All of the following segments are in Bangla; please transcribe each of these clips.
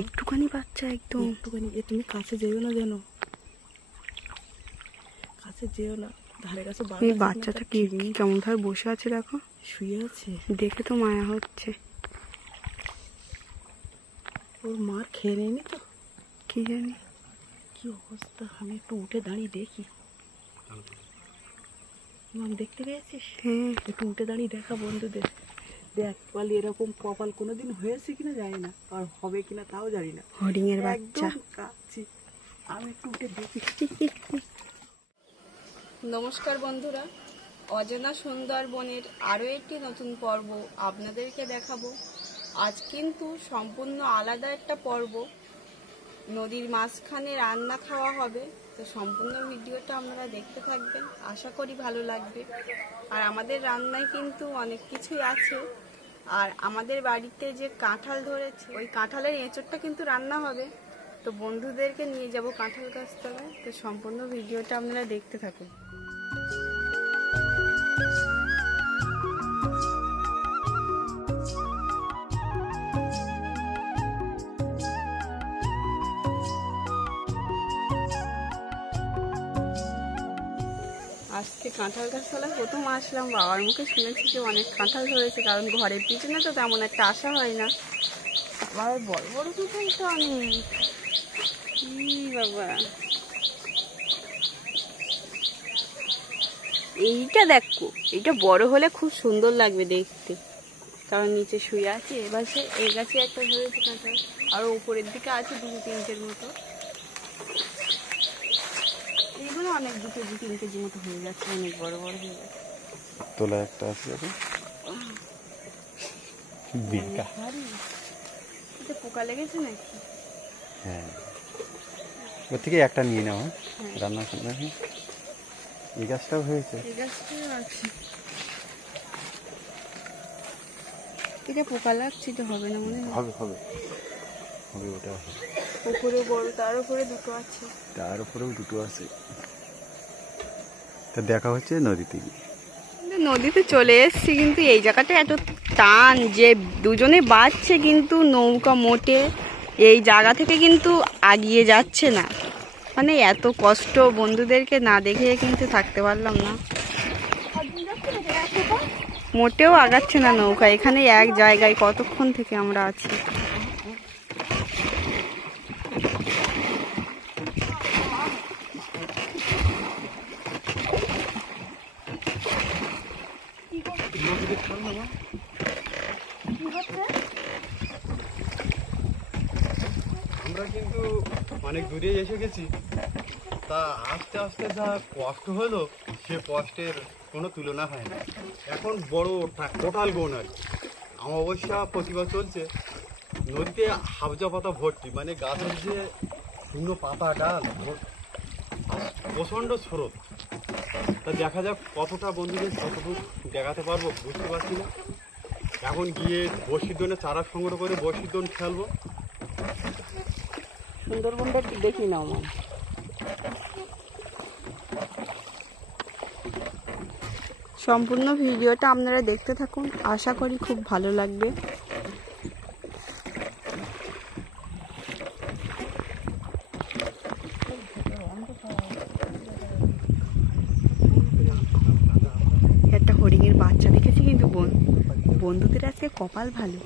একটুখানি বাচ্চা, একদম একটুখানি। তুমি কাছে যেও না, যেন কাছে যেও না, ধারে কাছে। এই বাচ্চাটা কি কেমন ভাবে বসে আছে দেখো, শুয়ে আছে, দেখে তো মায়া হচ্ছে। ওর মার খেয়ে নেয়নি তো, কি জানি কি অবস্থা। আমি একটু উঠে দাঁড়িয়ে দেখি। দেখতে পেয়েছিস? হ্যাঁ, একটু উঠে দাঁড়িয়ে দেখা বন্ধুদের। দেখ বলি এরকম কপাল কোনোদিন হয়েছে কিনা জানি না, আর হবে কিনা তাও জানি না। হরিণের বাচ্চা। কাঁদছি, আমি একটু উঠে দেখি। নমস্কার বন্ধুরা, অজানা সুন্দরবনের আরও একটি নতুন পর্ব আপনাদেরকে দেখাবো। আজ কিন্তু সম্পূর্ণ আলাদা একটা পর্ব, নদীর মাঝখানে রান্না খাওয়া হবে। তো সম্পূর্ণ ভিডিওটা আপনারা দেখতে থাকবেন, আশা করি ভালো লাগবে। আর আমাদের রান্নায় কিন্তু অনেক কিছুই আছে। আর আমাদের বাড়িতে যে কাঁঠাল ধরেছে, ওই কাঁঠালের এঁচোড়টা কিন্তু রান্না হবে। তো বন্ধুদেরকে নিয়ে যাব কাঁঠাল গাছতলায়। তো সম্পূর্ণ ভিডিওটা আপনারা দেখতে থাকুন। আজকে কাঁঠাল গাছতলায় প্রথম আসলাম। বাবার মুখে শুনেছি যে অনেক কাঁঠাল ধরেছে, কারণ ঘরের পিছনে তো তেমন একটা আশা হয় না। আবার বড় বড় কাঁঠাল তো অনেক। বাবা, এইটা দেখো, এইটা বড় হলে খুব সুন্দর লাগবে দেখতে, কারণ নিচে শুয়ে আছে। এবার সে এই গাছে একটা ধরেছে কাঁঠাল, আর উপরের দিকে আছে দুটো তিনটের মতো। এইগুলো অনেক দু তিন কেজি মতো হয়ে যাচ্ছে, অনেক বড় বড় হয়ে যাচ্ছে। তোলা একটা আছে, পোকা লেগেছে নাকি? হ্যাঁ, ওর থেকে একটা নিয়ে নেওয়া রান্নার সময়। এই গাছটাও হয়েছে, এই গাছটাও আছে। এটা পোকা লাগছে, এটা হবে না মনে হয়। হবে হবে হবে, ওটা হবে। উপরে বড়, তার উপরে দুটো আছে, তার উপরেও দুটো আছে। তা দেখা হচ্ছে নদীতে গিয়ে। নদীতে চলে এসেছি, কিন্তু এই জায়গাটা এত টান যে দুজনে বাঁচছে, কিন্তু নৌকা মোটে এই জায়গা থেকে কিন্তু আগিয়ে যাচ্ছে না। মানে এত কষ্ট, বন্ধুদেরকে না দেখে কিন্তু থাকতে পারলাম না। মোটেও আগাচ্ছে না নৌকা, এখানে এক জায়গায় কতক্ষণ থেকে আমরা আছি। আমরা কিন্তু অনেক দূরে এসে গেছি। তা আস্তে আস্তে যা কষ্ট হলো, সে কষ্টের কোনো তুলনা হয় না। এখন বড় টোটাল গোন আর কি। অমাবস্যা প্রতিভা চলছে, নদীতে হাবজা পাতা ভর্তি, মানে গাছের যে শুকনো পাতা ডাল প্রচণ্ড স্রোত। তা দেখা যাক কতটা বন্ধুদের কতটুকু দেখাতে পারবো বুঝতে পারছি না। এখন গিয়ে বড়শির দোনে চারা সংগ্রহ করে বড়শির দোন খেলবো। সুন্দরবনটা একটু দেখি নাও মা। সম্পূর্ণ ভিডিওটা আপনারা দেখতে থাকুন, আশা করি খুব ভালো লাগবে। একটা হরিণের বাচ্চা দেখেছি, কিন্তু বন্ধুদের আজকে কপাল ভালো।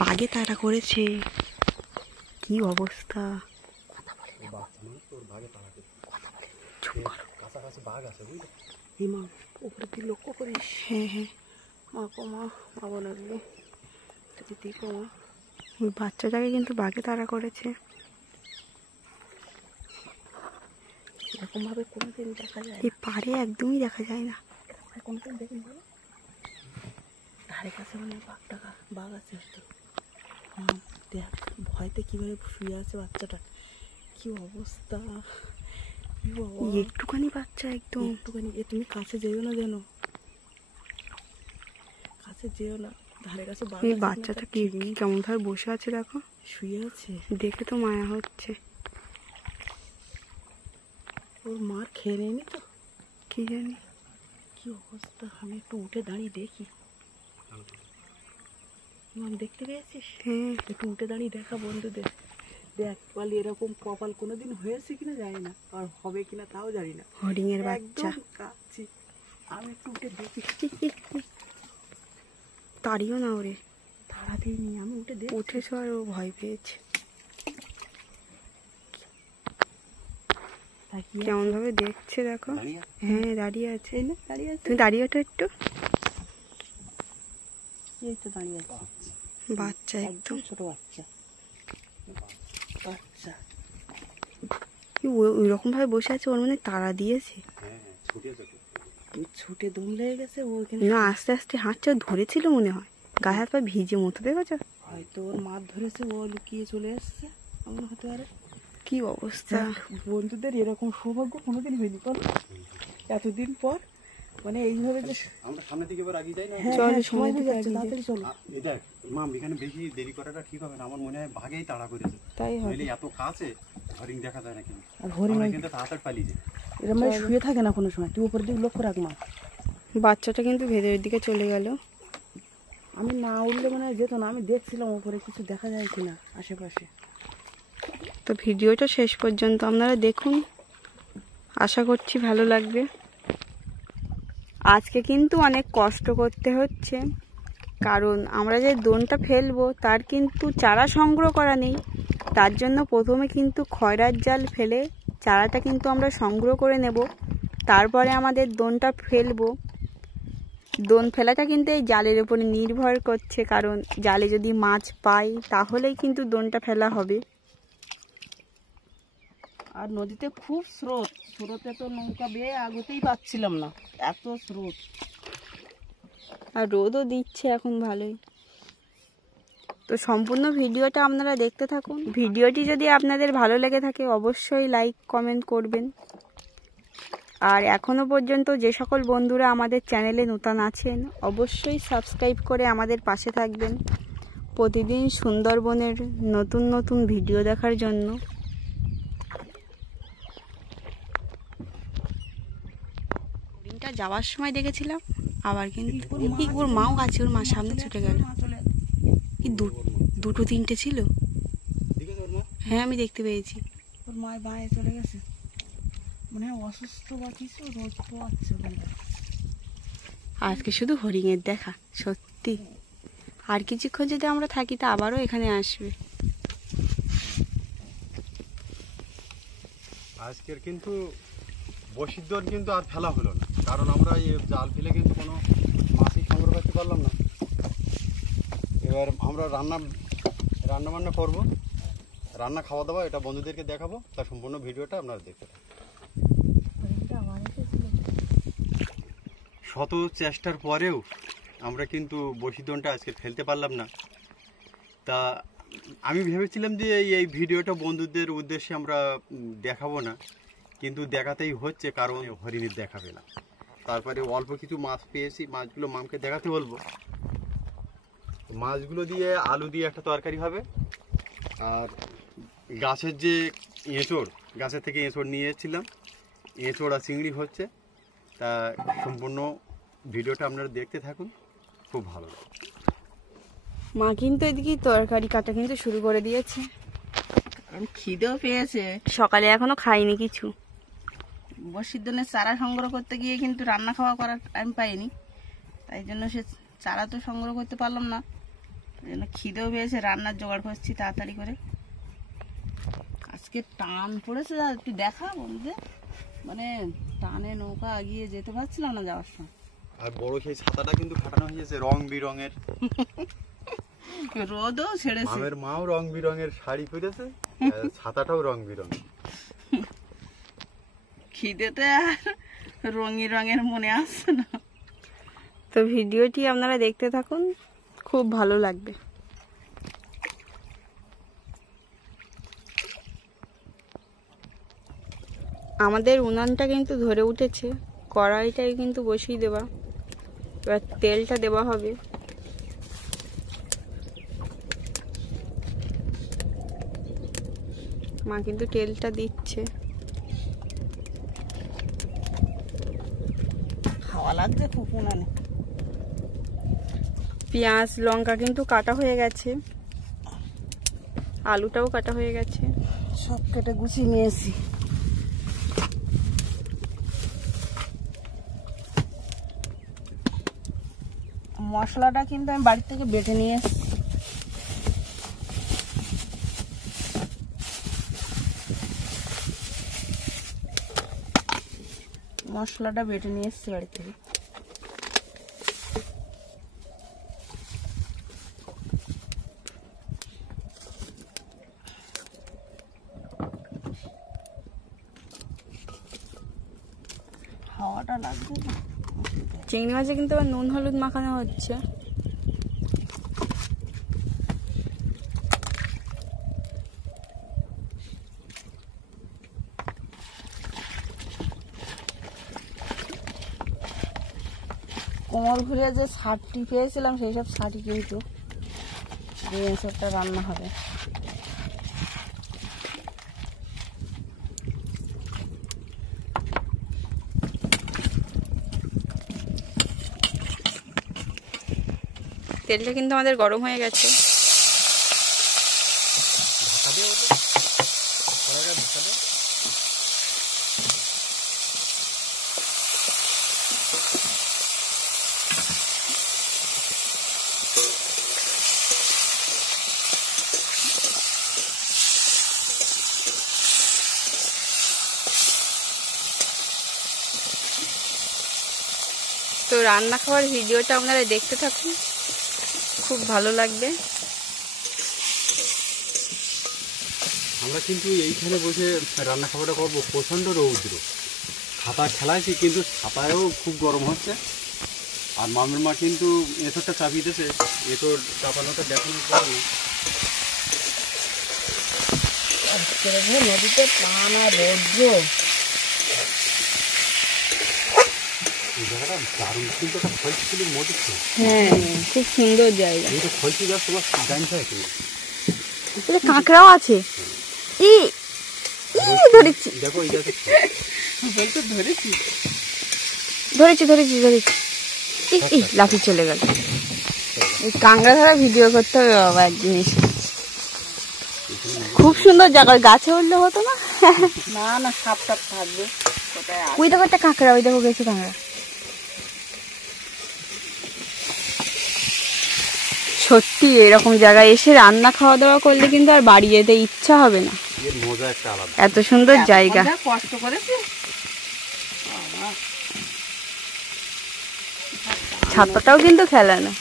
বাঘে তাড়া করেছে, কি অবস্থা। কাছাকাছি বাঘ আছে বুঝলি? এই মা উপরে তুই লক্ষ্য করিস। হ্যাঁ হ্যাঁ, মা কো মা, মা বললো তুই দেখো মা, ওই বাচ্চাটাকে কিন্তু বাঘে তাড়া করেছে। এরকম ভাবে কোনোদিন দেখা যায় এই পাড়ে একদমই দেখা যায় না। কোনোদিন দেখুন বলো, ধারে কাছে মানে বাঘ আছে হয়তো। দেখ ভয়তে কিভাবে শুয়ে আছে বাচ্চাটা, কি অবস্থা। একটুখানি বাচ্চা, একদম একটুখানি। তুমি কাছে যেও না, যেন কাছে যেও না, ধারে কাছে। এই বাচ্চাটা কি কেমন ভাবে বসে আছে দেখো, শুয়ে আছে, দেখে তো মায়া হচ্ছে। ওর মার খেয়ে নেয়নি তো, কি জানি কি কি অবস্থা, আমি একটু উঠে দাঁড়িয়ে দেখি। মাম দেখতে পেয়েছিস? হ্যাঁ একটু উঠে দাঁড়িয়ে দেখা বন্ধুদের। দেখ বল এরকম কপাল কোনোদিন হয়েছে কিনা জানি না, আর হবে কিনা তাও জানি না। হরিণের বাচ্চা একদম কাচ্ছি, আমি একটু উঠে দেখি। তাড়িও না ওরে, তাড়াতেই নি, আমি উঠে দেখি। উঠেছো আর ও ভয় পেয়েছে। তাকিয়ে কেমন ভাবে দেখছে দেখো। দাঁড়িয়ে? হ্যাঁ দাঁড়িয়ে আছে। এই না দাঁড়িয়ে আছে, তুমি দাঁড়িয়ে ওঠো একটু। এই তো দাঁড়িয়ে আছে, বাচ্চা একদম একদম ছোট বাচ্চা। বাচ্চা ওই রকম ভাবে বসে আছে, ওর মানে তাড়া দিয়েছে। হ্যাঁ ছুটেছে তো। ছুটে দম লেগে গেছে, ও এখানে না আস্তে আস্তে হাঁটছে, ও ধরেছিল মনে হয়, গায়ে হাত পা ভিজে মতো দেখেছো। হয়তো ওর মাছ ধরেছে, ও লুকিয়ে চলে এসছে, এমন হতে পারে। কি অবস্থা। বন্ধুদের এরকম সৌভাগ্য কোনোদিন হয়নি, বলো এতদিন পর, মানে এইভাবে যে। আমরা সামনের দিকে এবার আগিয়ে যাই না? হ্যাঁ, চলো, হ্যাঁ, সময় সময় হয়ে দিকে যাচ্ছে, এগিয়ে তাড়াতাড়ি চলো। এই দেখ মাম, এখানে বেশি দেরি করাটা ঠিক হবে না, আমার মনে হয় ভাগেই তাড়া করেছে। তাই হবে। নইলে এত কাছে হরিণ দেখা যায় না কিন্তু। আর হরিণ আমরা কিন্তু তাড়াতাড়ি পালিয়ে যাই। এরম ভাবে শুয়ে থাকে না কোনো সময়, তুই উপরের দিকে লক্ষ্য রাখ মা। বাচ্চাটা কিন্তু ভেতরের দিকে চলে গেল। আমি না উঠলে মনে হয় যেত না, আমি দেখছিলাম উপরে কিছু দেখা যায় কিনা আশেপাশে। তো ভিডিওটা শেষ পর্যন্ত আপনারা দেখুন, আশা করছি ভালো লাগবে। আজকে কিন্তু অনেক কষ্ট করতে হচ্ছে, কারণ আমরা যে দোনটা ফেলবো তার কিন্তু চারা সংগ্রহ করা নেই। তার জন্য প্রথমে কিন্তু খয়রার জাল ফেলে চারাটা কিন্তু আমরা সংগ্রহ করে নেব, তারপরে আমাদের দোনটা ফেলবো। দোন ফেলাটা কিন্তু এই জালের উপরে নির্ভর করছে, কারণ জালে যদি মাছ পাই তাহলেই কিন্তু দোনটা ফেলা হবে। আর নদীতে খুব স্রোত, স্রোতে তো নৌকা বেয়ে আগতেই পাচ্ছিলাম না, এত স্রোত। আর রোদও দিচ্ছে এখন ভালোই। তো সম্পূর্ণ ভিডিওটা আপনারা দেখতে থাকুন। ভিডিওটি যদি আপনাদের ভালো লেগে থাকে অবশ্যই লাইক কমেন্ট করবেন। আর এখনও পর্যন্ত যে সকল বন্ধুরা আমাদের চ্যানেলে নতুন আছেন অবশ্যই সাবস্ক্রাইব করে আমাদের পাশে থাকবেন প্রতিদিন সুন্দরবনের নতুন নতুন ভিডিও দেখার জন্য। হরিণটা যাওয়ার সময় দেখেছিলাম, আবার কিন্তু ওর মাও আছে, ওর মা সামনে ছুটে গেল। কি দুটো তিনটে ছিল। হ্যাঁ আমি দেখতে পেয়েছি। ওর মায়ের বাঁয়ে চলে গেছে, মানে অসুস্থ বা কিছু, রোদ পোয়াচ্ছে ওখানে। আজকে শুধু হরিণের দেখা, সত্যি। আর কিছুক্ষণ যদি আমরা থাকি তা আবারও এখানে আসবে। আজকের কিন্তু বসির দর কিন্তু আর ফেলা হলো না, কারণ আমরা এই জাল ফেলে কিন্তু কোনো মাছই সংগ্রহ করতে পারলাম না। এবার আমরা রান্না বান্না করবো, রান্না খাওয়া দাওয়া এটা বন্ধুদেরকে দেখাবো, তার সম্পূর্ণ ভিডিওটা আপনারা দেখতে পাবেন। শত চেষ্টার পরেও আমরা কিন্তু বসিদনটা আজকে ফেলতে পারলাম না। তা আমি ভেবেছিলাম যে এই ভিডিওটা বন্ধুদের উদ্দেশ্যে আমরা দেখাবো না, কিন্তু দেখাতেই হচ্ছে, কারণ হরিণের দেখা পেলাম। তারপরে অল্প কিছু মাছ পেয়েছি, মাছগুলো মামকে দেখাতে বলবো। মাছগুলো দিয়ে আলু দিয়ে একটা তরকারি হবে, আর গাছের যে এঁচড়, গাছের থেকে এঁচড় নিয়ে এসেছিলাম, এঁচড় আর চিংড়ি হচ্ছে। তা সম্পূর্ণ ভিডিওটা আপনারা দেখতে থাকুন, খুব ভালো লাগে। মা কিন্তু এদিকে তরকারি কাটা কিন্তু শুরু করে দিয়েছে। কারণ খিদেও পেয়েছে, সকালে এখনো খাইনি কিছু। বসির দিনের চারা সংগ্রহ করতে গিয়ে কিন্তু রান্না খাওয়া করার টাইম পাইনি, তাই জন্য সে চারা তো সংগ্রহ করতে পারলাম না। তাই জন্য খিদেও পেয়েছে, রান্নার জোগাড় করছি তাড়াতাড়ি করে। আজকে টান পড়েছে, একটু দেখা বলতে, মানে টানে নৌকা এগিয়ে যেতে পারছিলাম না যাওয়ার সময়। আর বড় সেই ছাতাটা কিন্তু খাটানো হয়েছে রং বিরঙের। রোদও ছেড়েছে। মামের মাও রং বিরঙের শাড়ি পরেছে, ছাতাটাও রং বিরঙের। খিদেতে আর রঙের মনে আসছে না। তো ভিডিওটি আপনারা দেখতে থাকুন, খুব ভালো লাগবে। আমাদের উনানটা কিন্তু ধরে উঠেছে, কড়াইটাই কিন্তু বসিয়ে দেওয়া, এবার তেলটা দেওয়া হবে। মা কিন্তু তেলটা দিচ্ছে। হাওয়া লাগছে খুব উনানে। পেঁয়াজ লঙ্কা কিন্তু কাটা হয়ে গেছে, আলুটাও কাটা হয়ে গেছে, সব কেটে গুছিয়ে নিয়েছি। মশলাটা কিন্তু আমি বাড়ি থেকে বেটে নিয়ে এসেছি। মশলাটা বেটে নিয়ে এসেছি বাড়ি থেকে। হাওয়াটা লাগবে না। চিংড়ি মাছে কিন্তু আবার নুন হলুদ মাখানো হচ্ছে। কোমর ঘুরে যে শাকটি পেয়েছিলাম সেই সব শাকই কিন্তু এঁচড়টা রান্না হবে। তেলটা কিন্তু আমাদের গরম হয়ে গেছে। তো রান্না খাওয়ার ভিডিওটা আপনারা দেখতে থাকুন, খুব ভালো লাগবে। আমরা কিন্তু এইখানে বসে রান্না খাবারটা করবো, প্রচণ্ড রৌদ্র, ছাতা খেলাইছি কিন্তু ছাতায়ও খুব গরম হচ্ছে। আর মামের মা কিন্তু এঁচড়টা চাপিয়েছে, এঁচড় চাপানোটা দেখানোর পরে নদীতে টানা রৌদ্র। এই জায়গাটা দারুণ, কিন্তু একটা ফলসি ছিল মধু, হ্যাঁ, খুব সুন্দর জায়গা। এই তো ফলসি গাছ তোমার জানতে হয় কিন্তু কাঁকড়াও আছে। ধরেছি দেখো এই গাছে ধরেছি ধরেছি ধরেছি ধরেছি। লাফি চলে গেল। এই কাঁকড়া ধরা ভিডিও করতে হবে বাবা একদিন এসে। খুব সুন্দর জায়গা, গাছে উঠলে হতো না? না না, সাপ টাপ থাকবে কোথায়। ওই দেখো একটা কাঁকড়া, ওই দেখো গেছে কাঁকড়া। সত্যি এরকম জায়গায় এসে রান্না খাওয়া দাওয়া করলে কিন্তু আর বাড়ি যেতে ইচ্ছা হবে না, এর মজা একটা আলাদা। এত সুন্দর জায়গা। কষ্ট করেছে, ছাতাটাও কিন্তু খেলা না।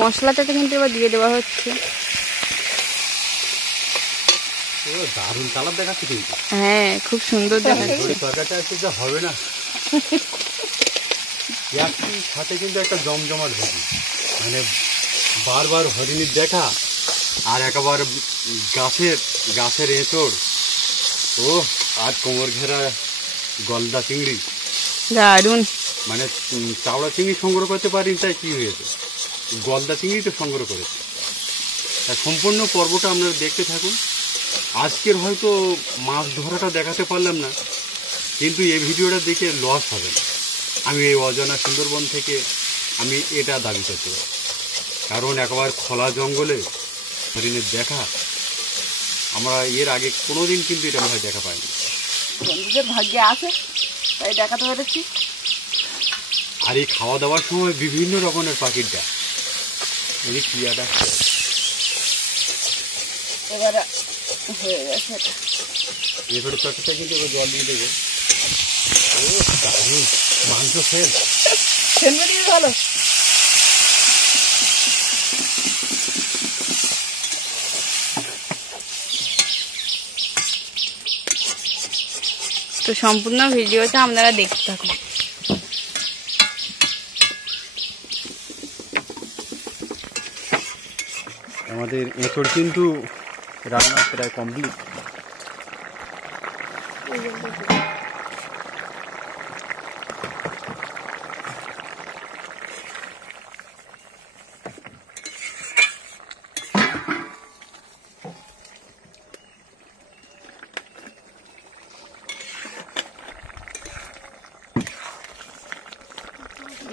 মশলাটা কিন্তু এবার দিয়ে দেওয়া হচ্ছে। দারুণ কালার দেখাচ্ছে কিন্তু। হ্যাঁ, খুব সুন্দর দেখাচ্ছে। তরকারিটা একটু যা হবে না, একই সাথে কিন্তু একটা জমজমাট ভেজি, মানে বারবার হরিণীর দেখা আর একেবারে গাছের এঁচড়, ও আর কোমর ঘেরা গলদা চিংড়ি, দারুন। মানে চাওড়া চিংড়ি সংগ্রহ করতে পারি, তাই কি হয়েছে, গলদা চিংড়ি তো সংগ্রহ করেছে। তাই সম্পূর্ণ পর্বটা আপনারা দেখতে থাকুন। আজকের হয়তো মাছ ধরাটা দেখাতে পারলাম না, কিন্তু এই ভিডিওটা দেখে লস হবে না। আমি এই অজানা সুন্দরবন থেকে আমি এটা দাবি করতে পারি, কারণ একেবারে খোলা জঙ্গলে হরিণের দেখা আমরা এর আগে কোনোদিন কিন্তু এটা মনে হয় দেখা পাইনি। বন্ধুদের ভাগ্যে আছে তাই দেখাতে পেরেছি। আর এই খাওয়া দাওয়ার সময় বিভিন্ন রকমের পাখির ডাক, এই ক্রিয়াটা এবারে হয়ে গেছে। এবারে চটটা কিন্তু জল দিয়ে দেবে। ও দারুণ মাংস ফেল দিয়ে ভালো। তো সম্পূর্ণ ভিডিওটা আপনারা দেখতে থাকুন। আমাদের এঁচড় কিন্তু রান্না প্রায় কমপ্লিট।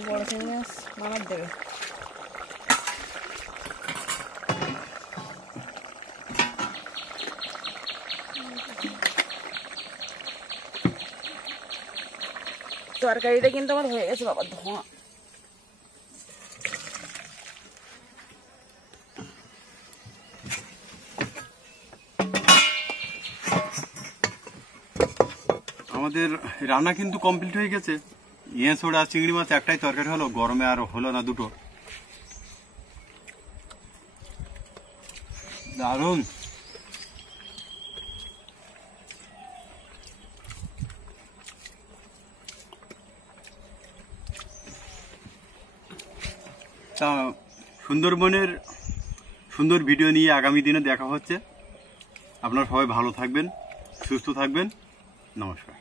বড় চিংড়ি মাছ মামার দেবে। তরকারিটা কিন্তু আমার হয়ে গেছে বাবা, ধোঁয়া। আমাদের রান্না কিন্তু কমপ্লিট হয়ে গেছে। এঁচোড় আর চিংড়ি মাছ একটাই তরকারি হলো, গরমে আর হলো না দুটো। দারুণ। তা সুন্দরবনের সুন্দর ভিডিও নিয়ে আগামী দিনে দেখা হচ্ছে। আপনারা সবাই ভালো থাকবেন, সুস্থ থাকবেন। নমস্কার।